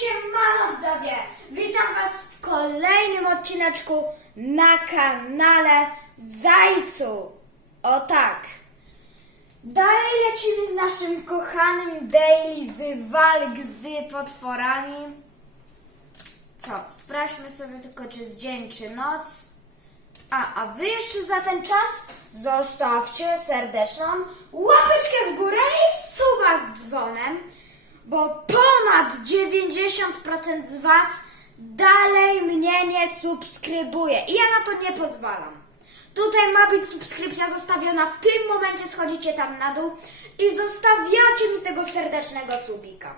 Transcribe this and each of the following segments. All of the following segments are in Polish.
siemano widzowie! Witam was w kolejnym odcineczku na kanale Zajcu. O tak. Dalej lecimy z naszym kochanym daily z walk z potworami. Co? Sprawdźmy sobie tylko czy jest dzień czy noc. A, a wy jeszcze za ten czas zostawcie serdeczną łapeczkę w górę i suba z dzwonem, bo ponad 90% z was dalej mnie nie subskrybuje i ja na to nie pozwalam. Tutaj ma być subskrypcja zostawiona w tym momencie, schodzicie tam na dół i zostawiacie mi tego serdecznego subika.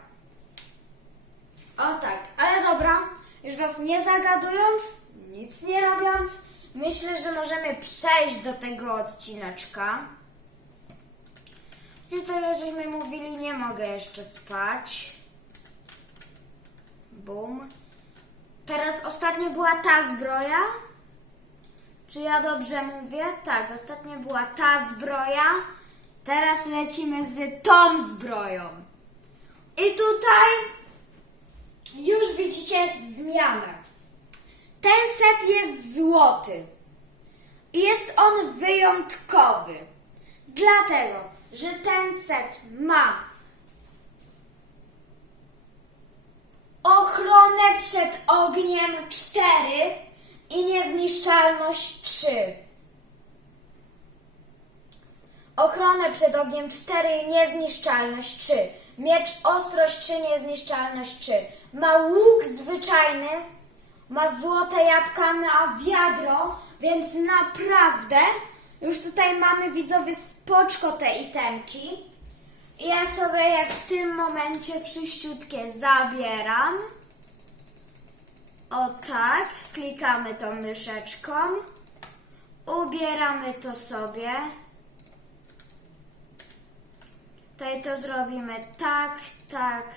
O tak, ale dobra, już was nie zagadując, nic nie robiąc, myślę, że możemy przejść do tego odcineczka. I to żeśmy mówili, nie mogę jeszcze spać. Bum. Teraz ostatnio była ta zbroja. Czy ja dobrze mówię? Tak, ostatnio była ta zbroja. Teraz lecimy z tą zbroją. I tutaj już widzicie zmianę. Ten set jest złoty. Jest on wyjątkowy. Dlatego, że ten set ma ochronę przed ogniem 4 i niezniszczalność 3. Ochronę przed ogniem 4 i niezniszczalność 3. Miecz ostrość 3, niezniszczalność 3. Ma łuk zwyczajny, ma złote jabłka, ma wiadro, więc naprawdę już tutaj mamy widzowie spoczko te itemki. Ja sobie je w tym momencie wszyściutkie zabieram. O tak, klikamy tą myszeczką. Ubieramy to sobie. Tutaj to zrobimy tak, tak.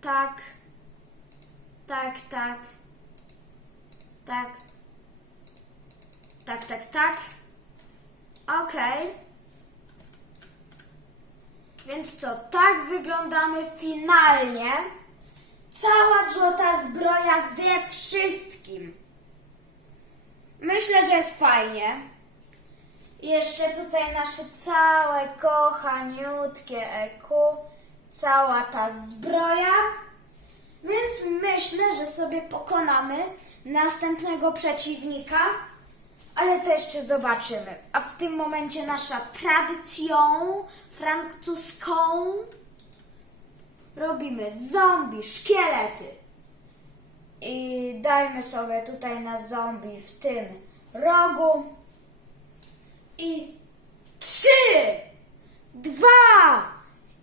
Tak. Tak, tak. Tak. Tak, tak, tak. Okej. Więc co, tak wyglądamy finalnie. Cała złota zbroja ze wszystkim. Myślę, że jest fajnie. Jeszcze tutaj nasze całe kochaniutkie EQ, cała ta zbroja. Więc myślę, że sobie pokonamy następnego przeciwnika, ale to jeszcze zobaczymy. A w tym momencie nasza tradycją francuską robimy zombie, szkielety. I dajmy sobie tutaj na zombie w tym rogu. I trzy, dwa,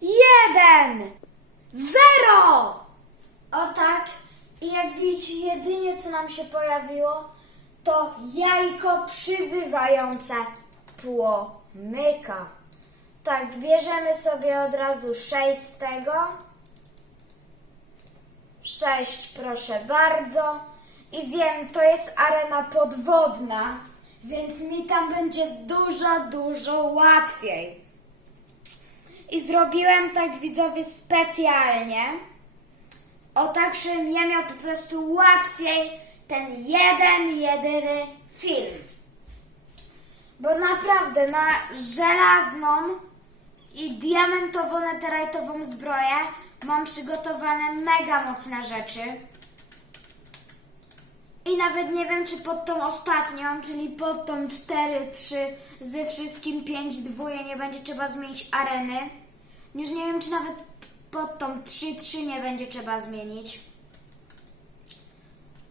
jeden, zero! O tak. I jak widzicie, jedynie co nam się pojawiło, to jajko przyzywające płomyka. Tak, bierzemy sobie od razu sześć z tego. Sześć, proszę bardzo. I wiem, to jest arena podwodna, więc mi tam będzie dużo, dużo łatwiej. I zrobiłem tak widzowie specjalnie. O tak, żebym ja miał po prostu łatwiej ten jeden, jedyny film. Bo naprawdę na żelazną i diamentowo-neterajtową zbroję mam przygotowane mega mocne rzeczy. I nawet nie wiem, czy pod tą ostatnią, czyli pod tą 4-3 ze wszystkim 5-2 nie będzie trzeba zmienić areny. Już nie wiem, czy nawet pod tą 3-3 nie będzie trzeba zmienić.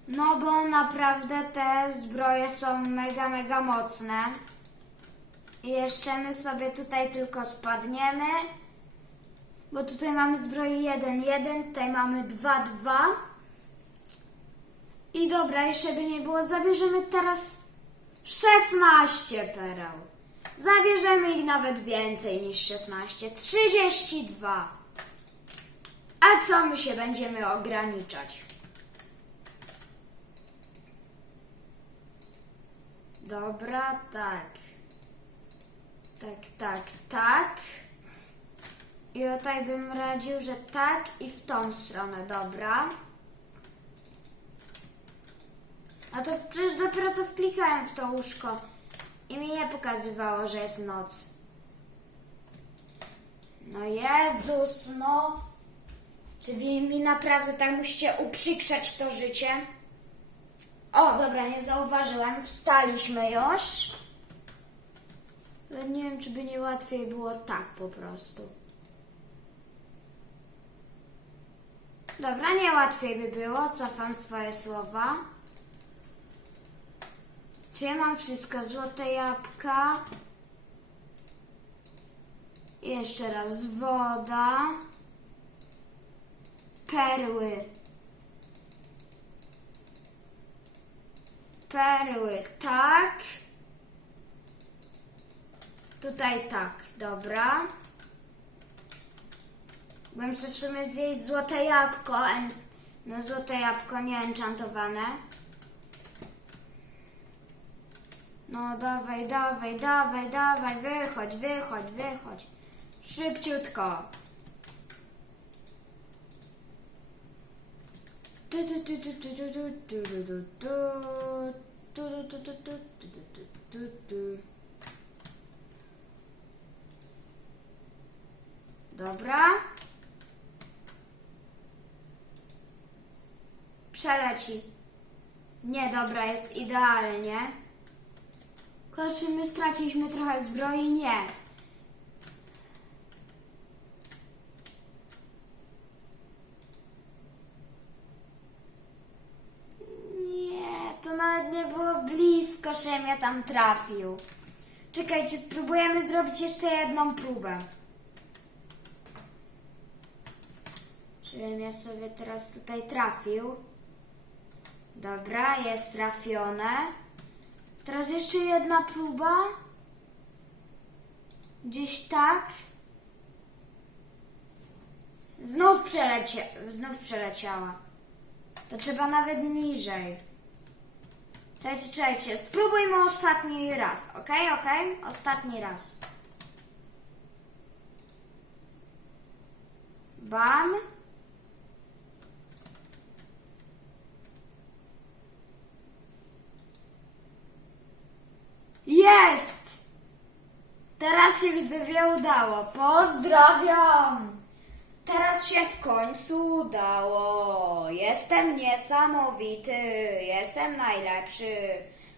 No bo naprawdę te zbroje są mega, mega mocne. I jeszcze my sobie tutaj tylko spadniemy. Bo tutaj mamy zbroję 1-1, tutaj mamy 2-2. I dobra, jeszcze by nie było, zabierzemy teraz 16 pereł. Zabierzemy ich nawet więcej niż 16. 32. A co my się będziemy ograniczać? Dobra, tak. Tak, tak, tak. I tutaj bym radził, że tak i w tą stronę, dobra. A to przecież dopiero co wklikałem w to łóżko i mi nie pokazywało, że jest noc. No Jezus, no. Czy wy mi naprawdę tak musicie uprzykrzać to życie? O, dobra, nie zauważyłem. Wstaliśmy już. Ale nie wiem, czy by nie łatwiej było tak po prostu. Dobra, nie łatwiej by było. Cofam swoje słowa. Czy ja mam wszystko? Złote jabłka. Jeszcze raz woda. Perły. Perły, tak. Tutaj tak, dobra. Bym sobie zjeść złote jabłko. No złote jabłko nie enchantowane. No dawaj, dawaj, dawaj, dawaj, wychodź, wychodź, wychodź. Szybciutko. Dobra. Przeleci. Nie, dobra, jest idealnie. Czy my straciliśmy trochę zbroi? Nie, to nawet nie było blisko, że mnie tam trafił. Czekajcie, spróbujemy zrobić jeszcze jedną próbę. Żebym ja sobie teraz tutaj trafił. Dobra, jest trafione. Teraz jeszcze jedna próba. Gdzieś tak. Znów, przelecie, znów przeleciała. To trzeba nawet niżej. Czekajcie, czekajcie. Spróbujmy ostatni raz, ok? Ok? Ostatni raz. Bam. Jest! Teraz się widzowie udało. Pozdrawiam! Teraz się w końcu udało. Jestem niesamowity. Jestem najlepszy.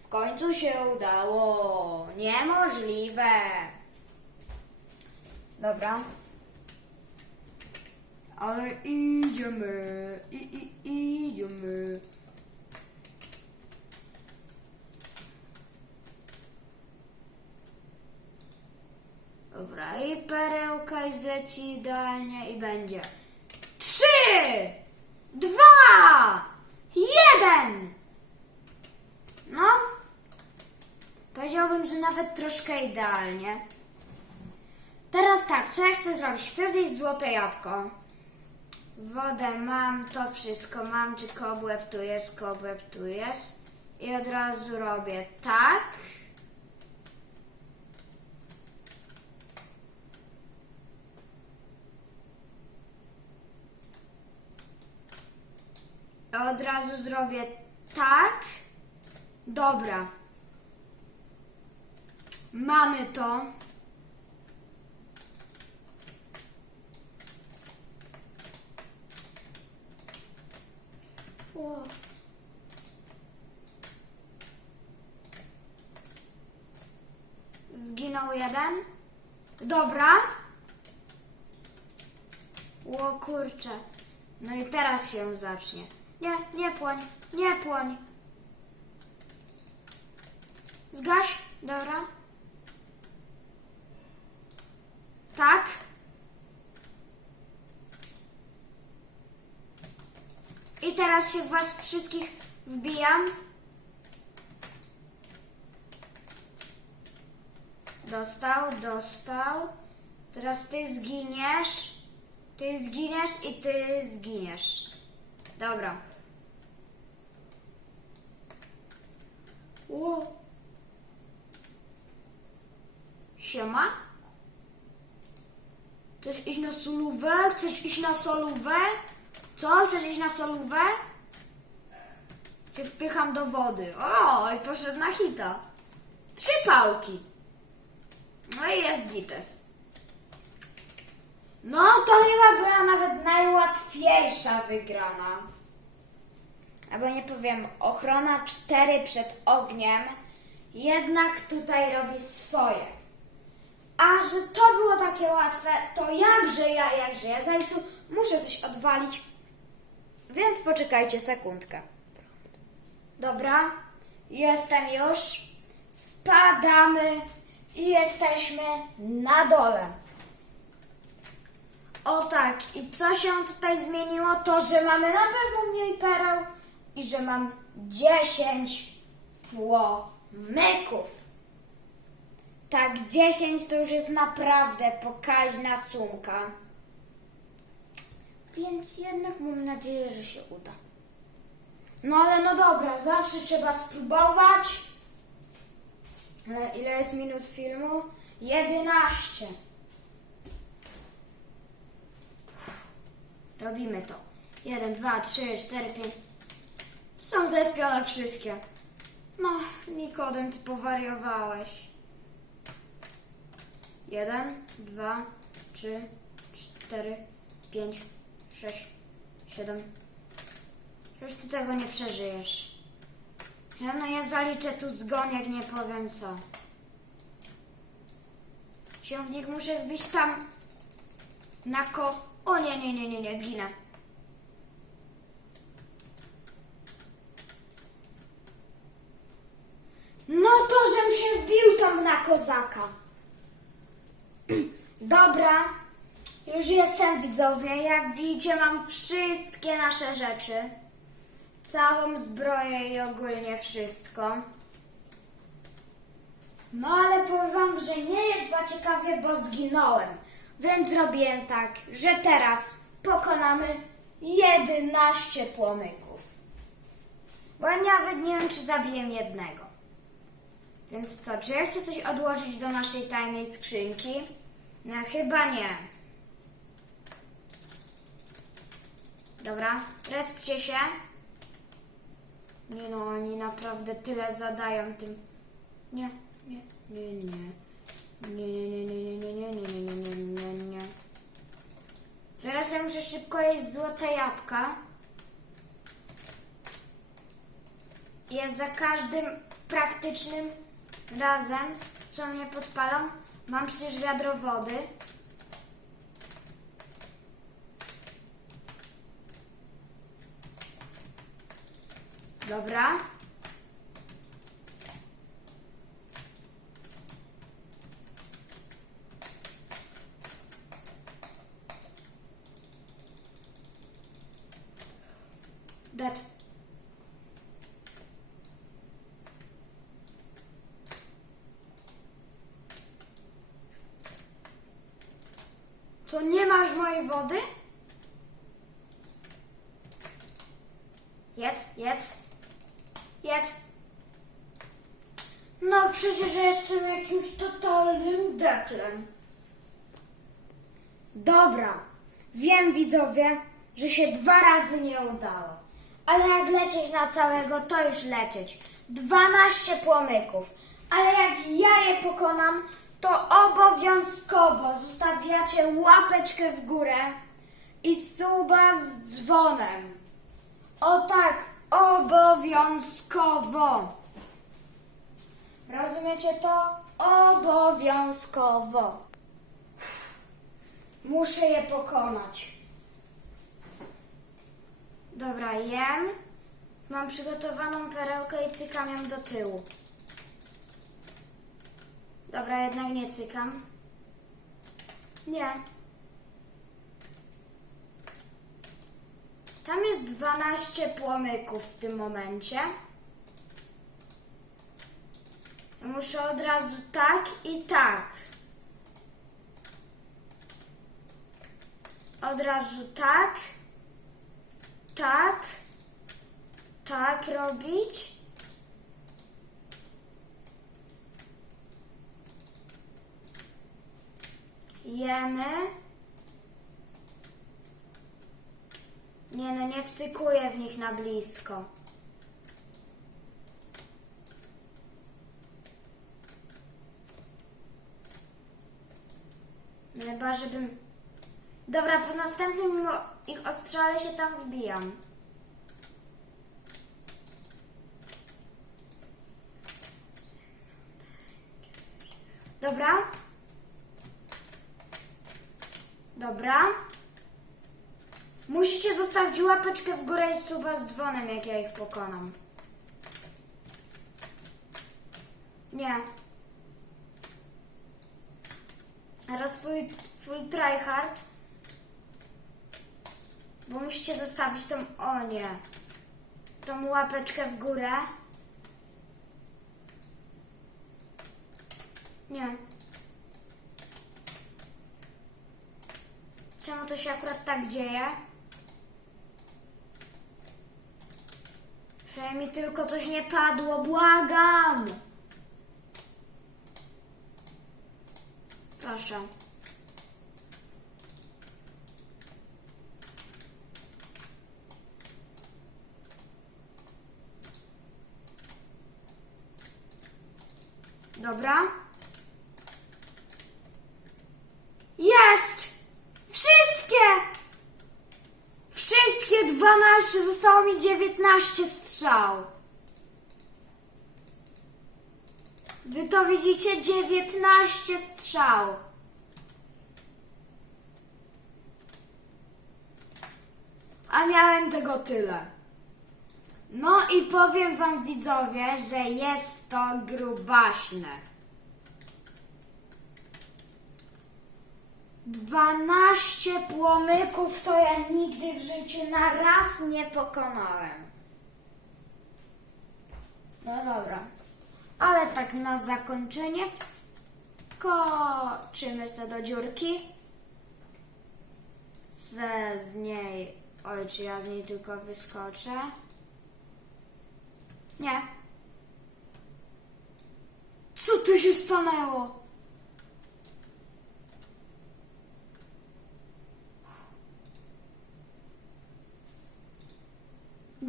W końcu się udało. Niemożliwe. Dobra. Ale idziemy. I, i, idziemy. Dobra, i perełka i zleci idealnie i będzie. Trzy, dwa, jeden. No, powiedziałbym, że nawet troszkę idealnie. Teraz tak, co ja chcę zrobić? Chcę zjeść złote jabłko. Wodę mam, to wszystko mam. Czy kobłeb tu jest? Kobłeb tu jest. I od razu robię tak. Od razu zrobię tak. Dobra. Mamy to. O. Zginął jeden. Dobra. O kurczę. No i teraz się zacznie. Nie, nie płoń, nie płoń. Zgaś, dobra. Tak. I teraz się w was wszystkich wbijam. Dostał, dostał. Teraz ty zginiesz. Ty zginiesz i ty zginiesz. Dobra. Ło. Siema. Chcesz iść na solówę? Chcesz iść na solówę? Co? Chcesz iść na solówę? Cię wpycham do wody. O, i poszedł na hita. Trzy pałki. No i jest gites. No, to chyba była nawet najłatwiejsza wygrana. Albo nie powiem, ochrona 4 przed ogniem jednak tutaj robi swoje. A że to było takie łatwe, to jakże ja, jakże ja, zajcu, muszę coś odwalić. Więc poczekajcie sekundkę. Dobra, jestem już. Spadamy i jesteśmy na dole. O tak, i co się tutaj zmieniło? To, że mamy na pewno mniej pereł i że mam 10 płomyków. Tak, 10 to już jest naprawdę pokaźna sumka. Więc jednak mam nadzieję, że się uda. No ale no dobra, zawsze trzeba spróbować. Ale ile jest minut filmu? 11. Robimy to. 1, 2, 3, 4, 5. Są zespione wszystkie. No, Nikodem, ty powariowałeś. 1, 2, 3, 4, 5, 6, 7. Przecież ty tego nie przeżyjesz. Ja no ja zaliczę tu zgon, jak nie powiem co. Się w nich muszę wbić tam na ko... O nie, nie, nie, nie, nie, zginę. No to, żem się wbił tam Dobra, już jestem widzowie. Jak widzicie, mam wszystkie nasze rzeczy. Całą zbroję i ogólnie wszystko. No ale powiem wam, że nie jest za ciekawie, bo zginąłem. Więc zrobiłem tak, że teraz pokonamy 11 płomyków. Bo ja nawet nie wiem, czy zabiję jednego. Więc co, czy ja chcę coś odłożyć do naszej tajnej skrzynki? No chyba nie. Dobra, respcie się. Nie no, oni naprawdę tyle zadają tym. Nie, nie, nie, nie. Nie, nie, nie, nie, nie, nie, nie, nie, nie, nie, nie, nie. Zaraz ja muszę szybko jeść złote jabłka. Ja za każdym praktycznym razem, co mnie podpalam, mam przecież wiadro wody. Dobra. Co, nie ma już mojej wody? Jedz, jedz. Jedz. No przecież jestem jakimś totalnym deklem. Dobra, wiem widzowie, że się dwa razy nie udało. Ale jak lecieć na całego, to już lecieć. 12 płomyków. Ale jak ja je pokonam, to obowiązkowo zostawiacie łapeczkę w górę i suba z dzwonem. O tak, obowiązkowo. Rozumiecie to? Obowiązkowo. Muszę je pokonać. Dobra, jem. Mam przygotowaną perełkę i cykam ją do tyłu. Dobra, jednak nie cykam. Nie. Tam jest 12 płomyków w tym momencie. Muszę od razu tak i tak. Od razu tak, tak, tak robić. jemy. Nie no, nie wcykuję w nich na blisko. No chyba, żebym... Dobra, po następnym mimo ich ostrzale się tam wbijam. Dobra. Łapeczkę w górę i suba z dzwonem, jak ja ich pokonam. Nie. Teraz full, full tryhard. Bo musicie zostawić tą... O nie. Tą łapeczkę w górę. Nie. Czemu to się akurat tak dzieje? Że mi tylko coś nie padło, błagam! Proszę. Dobra. Jest! Wszystkie! Wszystkie 12, zostało mi 19 strzał. Wy to widzicie 19 strzał. A miałem tego tyle. No i powiem wam widzowie, że jest to grubaśne. 12 płomyków to ja nigdy w życiu na raz nie pokonałem. No dobra. Ale tak na zakończenie wskoczymy se do dziurki. Se z niej... Oj, czy ja z niej tylko wyskoczę? Nie. Co tu się stanęło?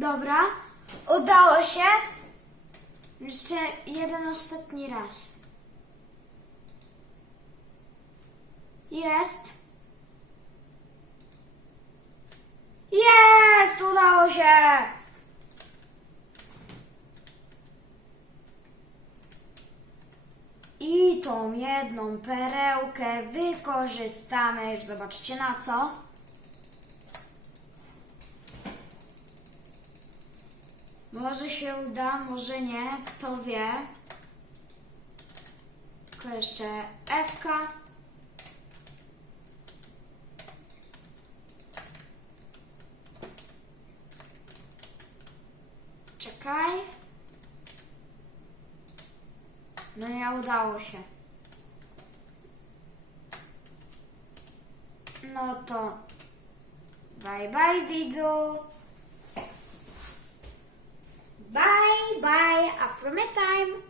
Dobra, udało się. Jeszcze jeden ostatni raz. Jest. Jest! Udało się! I tą jedną perełkę wykorzystamy. Już zobaczcie na co. Może się uda, może nie, kto wie. Tylko jeszcze F. -ka. Czekaj. No nie udało się. No to bye bye widzu. Bye bye, Afromet time.